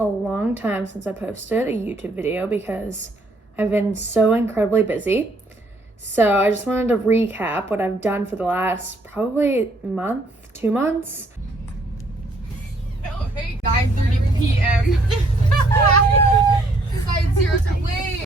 a long time since I posted a YouTube video because I've been so incredibly busy. So I just wanted to recap what I've done for the last probably month, 2 months. Oh, hey, 9:30 p.m. Besides 0 to wait.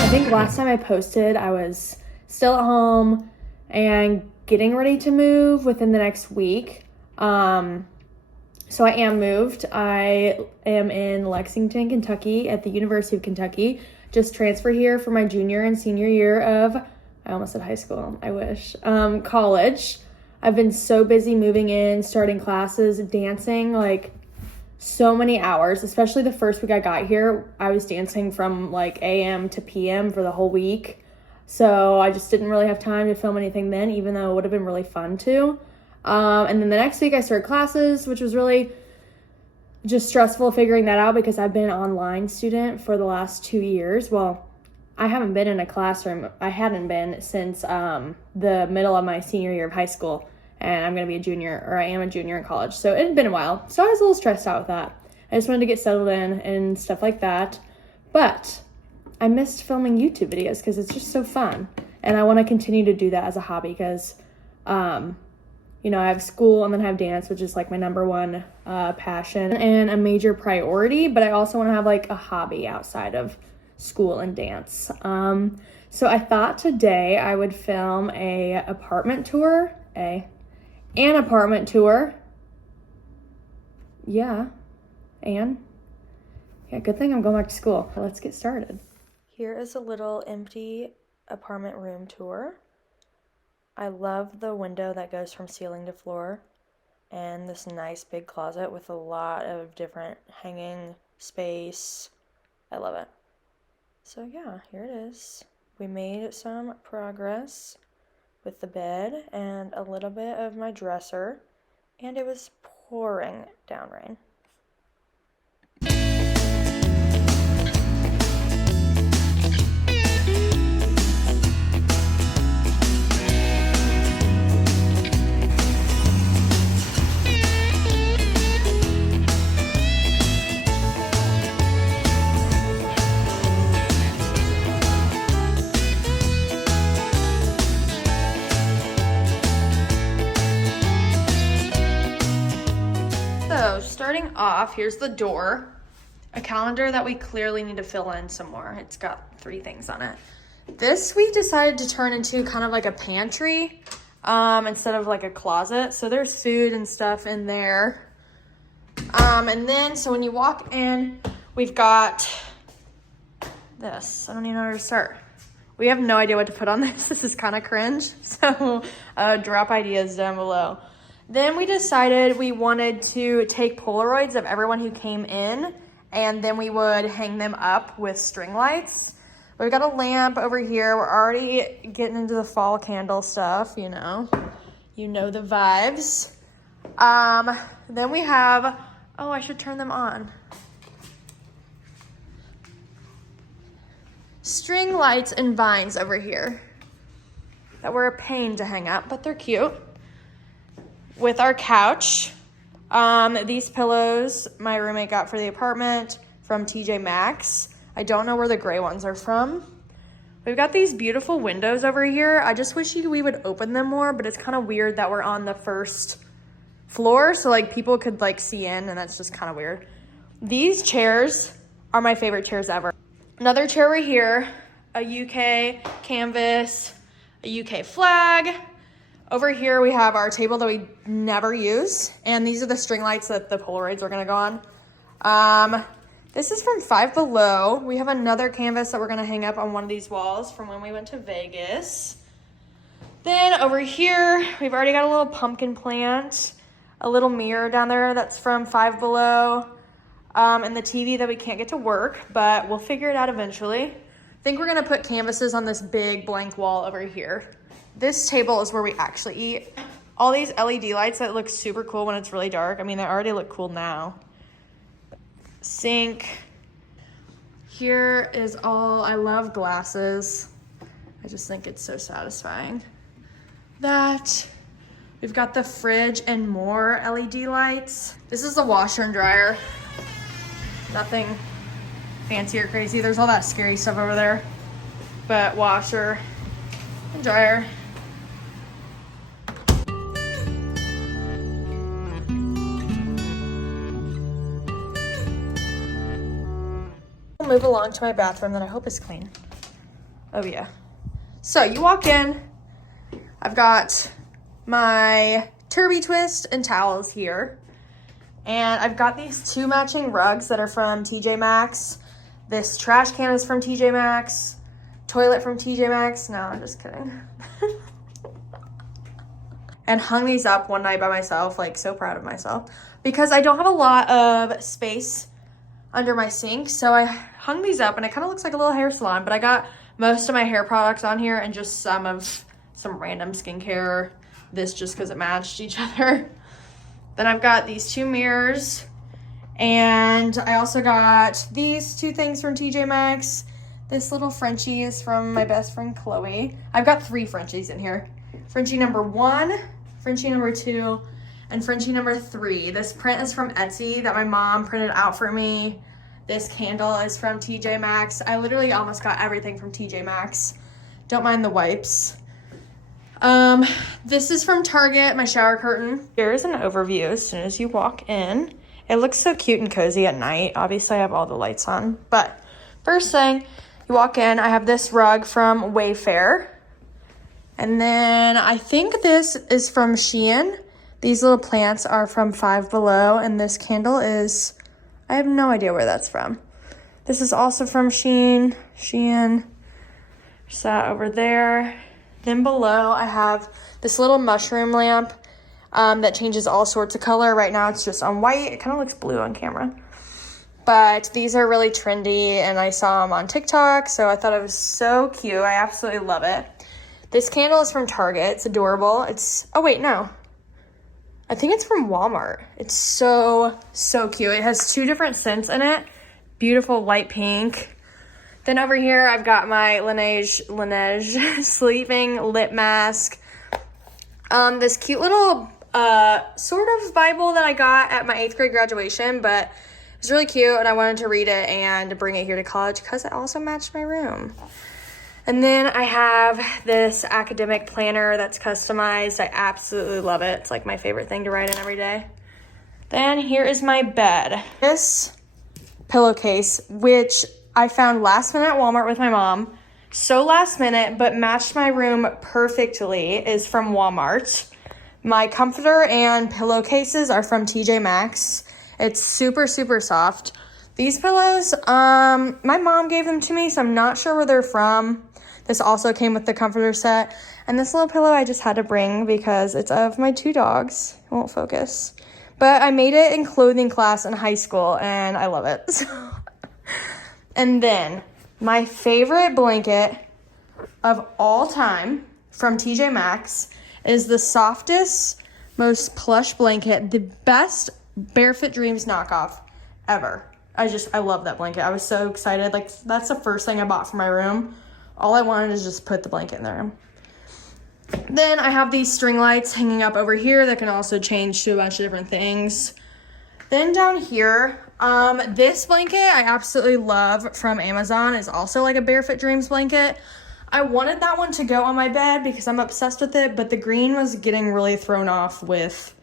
I think last time I posted, I was still at home and getting ready to move within the next week. So I am moved. I am in Lexington, Kentucky at the University of Kentucky. Just transferred here for my junior and senior year of, I almost said high school, I wish, college. I've been so busy moving in, starting classes, dancing, like so many hours, especially the first week I got here. I was dancing from like AM to PM for the whole week. So I just didn't really have time to film anything then, even though it would have been really fun to. And then the next week I started classes, which was really just stressful figuring that out because I've been an online student for the last 2 years. Well, I haven't been in a classroom. I hadn't been since the middle of my senior year of high school. And I'm going to be a junior, or I am a junior in college. So it had been a while. So I was a little stressed out with that. I just wanted to get settled in and stuff like that. But I missed filming YouTube videos because it's just so fun. And I want to continue to do that as a hobby because, you know, I have school and then I have dance, which is like my number one passion and a major priority. But I also want to have like a hobby outside of school and dance. So I thought today I would film an apartment tour. An apartment tour. Yeah, good thing I'm going back to school. Let's get started. Here is a little empty apartment room tour. I love the window that goes from ceiling to floor and this nice big closet with a lot of different hanging space. I love it. So yeah, here it is. We made some progress with the bed and a little bit of my dresser, and it was pouring down rain. So starting off, here's the door, a calendar that we clearly need to fill in some more. It's got 3 things on it. This we decided to turn into kind of like a pantry instead of like a closet. So there's food and stuff in there. And then, so when you walk in, we've got this. I don't even know where to start. We have no idea what to put on this. This is kind of cringe. So drop ideas down below. Then we decided we wanted to take Polaroids of everyone who came in, and then we would hang them up with string lights. We've got a lamp over here. We're already getting into the fall candle stuff, you know the vibes. Then we have, oh, I should turn them on. String lights and vines over here that were a pain to hang up, but they're cute. With our couch, these pillows my roommate got for the apartment from TJ Maxx. I don't know where the gray ones are from. We've got these beautiful windows over here. I just wish we would open them more, but it's kind of weird that we're on the first floor, so like people could like see in, and that's just kind of weird. These chairs are my favorite chairs ever. Another chair right here, a UK canvas, a UK flag. Over here, we have our table that we never use. And these are the string lights that the Polaroids are gonna go on. This is from Five Below. We have another canvas that we're gonna hang up on one of these walls from when we went to Vegas. Then over here, we've already got a little pumpkin plant, a little mirror down there that's from Five Below, and the TV that we can't get to work, but we'll figure it out eventually. I think we're gonna put canvases on this big blank wall over here. This table is where we actually eat. All these LED lights that look super cool when it's really dark. I mean, they already look cool now. Sink. Here is all, I love glasses. I just think it's so satisfying. That. We've got the fridge and more LED lights. This is the washer and dryer. Nothing fancy or crazy. There's all that scary stuff over there. But washer and dryer. I'll move along to my bathroom that I hope is clean. Oh yeah. So you walk in, I've got my Turby twist and towels here. And I've got these 2 matching rugs that are from TJ Maxx. This trash can is from TJ Maxx. Toilet from TJ Maxx. No, I'm just kidding. And hung these up one night by myself, like so proud of myself. Because I don't have a lot of space under my sink. So I hung these up and it kind of looks like a little hair salon. But I got most of my hair products on here and just some random skincare. This just because it matched each other. Then I've got these 2 mirrors. And I also got these 2 things from TJ Maxx. This little Frenchie is from my best friend Chloe. I've got 3 Frenchies in here. Frenchie number 1, Frenchie number 2, and Frenchie number 3. This print is from Etsy that my mom printed out for me. This candle is from TJ Maxx. I literally almost got everything from TJ Maxx. Don't mind the wipes. This is from Target, my shower curtain. Here's an overview as soon as you walk in. It looks so cute and cozy at night. Obviously, I have all the lights on. But first thing, you walk in, I have this rug from WAYFAIR. And then I think this is from Shein. These little plants are from Five Below. And this candle is, I have no idea where that's from. This is also from Shein. Sat over there. Then below, I have this little mushroom lamp that changes all sorts of color. Right now, it's just on white. It kind of looks blue on camera. But these are really trendy, and I saw them on TikTok, so I thought it was so cute. I absolutely love it. This candle is from Target. It's adorable. Oh, wait, no. I think it's from Walmart. It's so cute. It has 2 different scents in it. Beautiful light pink. Then over here, I've got my Laneige sleeping lip mask. This cute little sort of Bible that I got at my 8th grade graduation, but it's really cute, and I wanted to read it and bring it here to college because it also matched my room. And then I have this academic planner that's customized. I absolutely love it. It's like my favorite thing to write in every day. Then here is my bed. This pillowcase, which I found last minute at Walmart with my mom. So last minute, but matched my room perfectly, is from Walmart. My comforter and pillowcases are from TJ Maxx. It's super soft. These pillows, my mom gave them to me, so I'm not sure where they're from. This also came with the comforter set. And this little pillow I just had to bring because it's of my 2 dogs. It won't focus. But I made it in clothing class in high school, and I love it. And then my favorite blanket of all time from TJ Maxx is the softest, most plush blanket, the best Barefoot Dreams knockoff ever. I love that blanket. I was so excited. Like, that's the first thing I bought for my room. All I wanted is just put the blanket in the room. Then I have these string lights hanging up over here that can also change to a bunch of different things. Then down here, this blanket I absolutely love from Amazon. Is also like a Barefoot Dreams blanket. I wanted that one to go on my bed because I'm obsessed with it, but the green was getting really thrown off with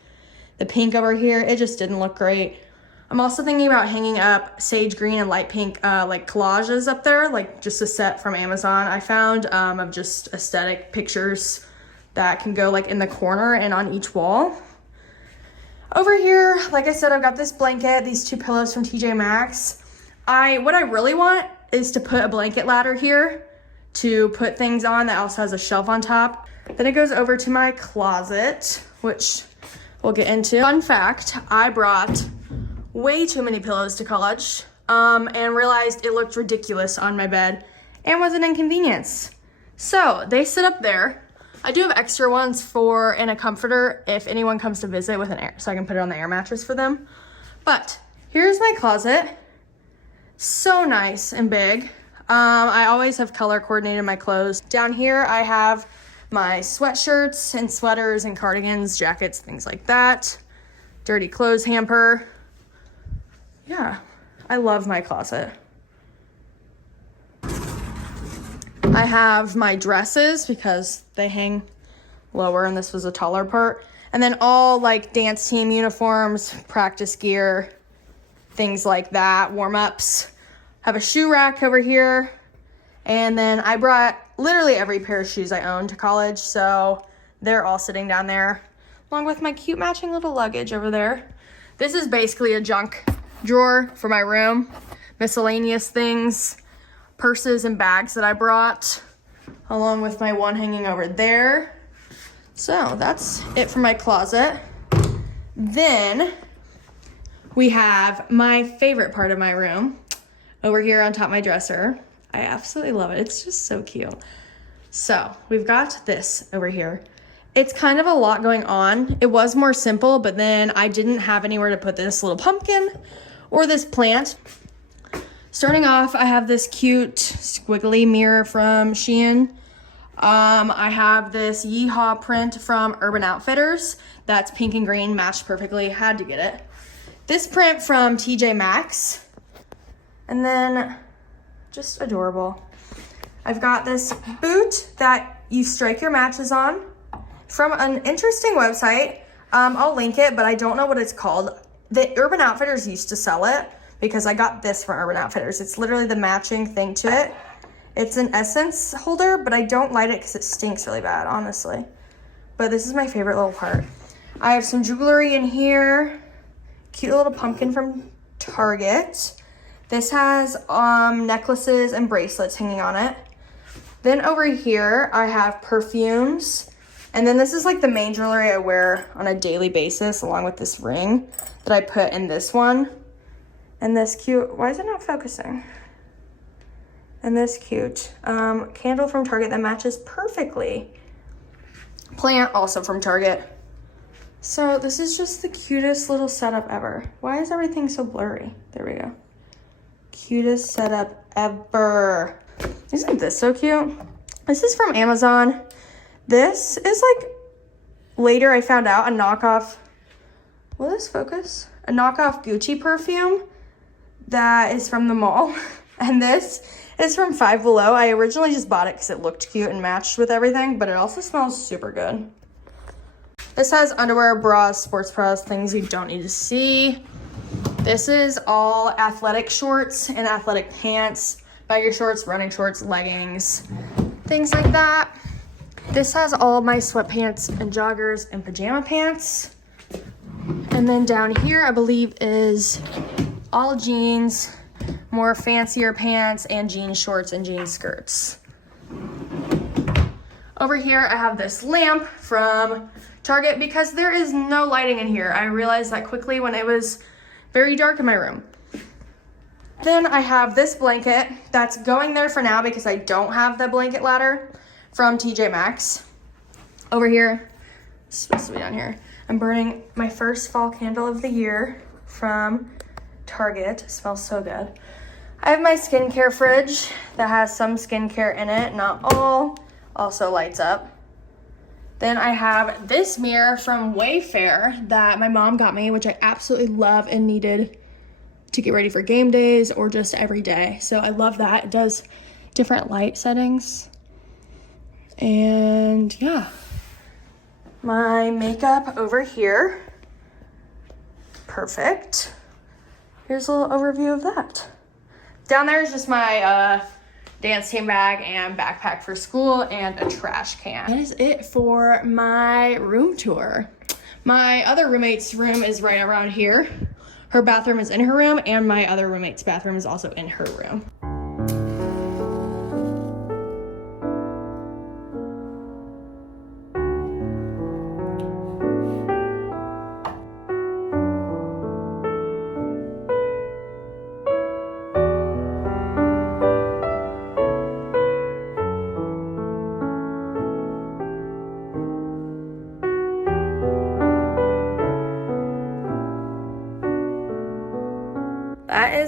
the pink over here. It just didn't look great. I'm also thinking about hanging up sage green and light pink like collages up there, like just a set from Amazon I found of just aesthetic pictures that can go like in the corner and on each wall. Over here, like I said, I've got this blanket, these 2 pillows from TJ Maxx. What I really want is to put a blanket ladder here to put things on that also has a shelf on top. Then it goes over to my closet, which we'll get into. Fun fact, I brought way too many pillows to college and realized it looked ridiculous on my bed and was an inconvenience. So they sit up there. I do have extra ones in a comforter if anyone comes to visit with an air, so I can put it on the air mattress for them. But here's my closet. So nice and big. I always have color coordinated my clothes. Down here I have my sweatshirts and sweaters and cardigans, jackets, things like that. Dirty clothes hamper. Yeah, I love my closet. I have my dresses because they hang lower and this was a taller part. And then all like dance team uniforms, practice gear, things like that, warm-ups. Have a shoe rack over here. And then I brought literally every pair of shoes I own to college, so they're all sitting down there, along with my cute matching little luggage over there. This is basically a junk drawer for my room. Miscellaneous things, purses and bags that I brought, along with my one hanging over there. So that's it for my closet. Then we have my favorite part of my room over here on top of my dresser. I absolutely love it. It's just so cute. So we've got this over here. It's kind of a lot going on. It was more simple, but then I didn't have anywhere to put this little pumpkin or this plant. Starting off, I have this cute squiggly mirror from Shein. I have this Yee Haw print from Urban Outfitters. That's pink and green, matched perfectly, had to get it. This print from TJ Maxx. And then, just adorable. I've got this boot that you strike your matches on from an interesting website. I'll link it, but I don't know what it's called. The Urban Outfitters used to sell it because I got this from Urban Outfitters. It's literally the matching thing to it. It's an essence holder, but I don't light it because it stinks really bad, honestly. But this is my favorite little part. I have some jewelry in here. Cute little pumpkin from Target. This has necklaces and bracelets hanging on it. Then over here, I have perfumes. And then this is like the main jewelry I wear on a daily basis, along with this ring that I put in this one. And this cute, why is it not focusing? And this cute candle from Target that matches perfectly. Plant also from Target. So this is just the cutest little setup ever. Why is everything so blurry? There we go. Cutest setup ever. Isn't this so cute? This is from Amazon. This is like, later I found out, a knockoff, will this focus? A knockoff Gucci perfume that is from the mall. And this is from Five Below. I originally just bought it because it looked cute and matched with everything, but it also smells super good. This has underwear, bras, sports bras, things you don't need to see. This is all athletic shorts and athletic pants, baggy shorts, running shorts, leggings, things like that. This has all my sweatpants and joggers and pajama pants. And then down here, I believe, is all jeans, more fancier pants, and jean shorts and jean skirts. Over here, I have this lamp from Target because there is no lighting in here. I realized that quickly when it was very dark in my room. Then I have this blanket that's going there for now because I don't have the blanket ladder from TJ Maxx. Over here, it's supposed to be down here. I'm burning my first fall candle of the year from Target. It smells so good. I have my skincare fridge that has some skincare in it, not all, also lights up. Then I have this mirror from WAYFAIR that my mom got me, which I absolutely love and needed to get ready for game days or just every day. So I love that. It does different light settings. And yeah, my makeup over here. Perfect. Here's a little overview of that. Down there is just my dance team bag and backpack for school and a trash can. That is it for my room tour. My other roommate's room is right around here. Her bathroom is in her room, and my other roommate's bathroom is also in her room.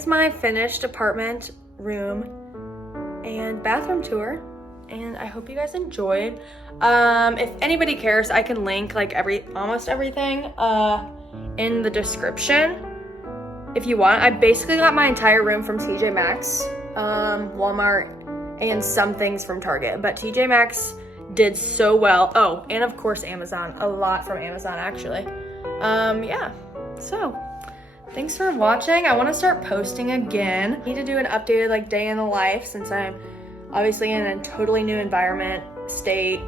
is my finished apartment room and bathroom tour, and I hope you guys enjoyed. If anybody cares, I can link like almost everything in the description if you want. I basically got my entire room from TJ Maxx, Walmart, and some things from Target, but TJ Maxx did so well. Oh, and of course Amazon, a lot from Amazon actually. Yeah, so thanks for watching. I want to start posting again. I need to do an updated like day in the life since I'm obviously in a totally new environment, state,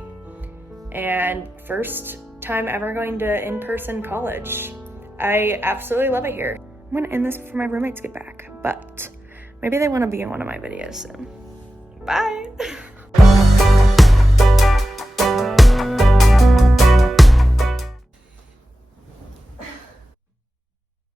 and first time ever going to in-person college. I absolutely love it here. I'm gonna end this before my roommates get back, but maybe they want to be in one of my videos soon. Bye.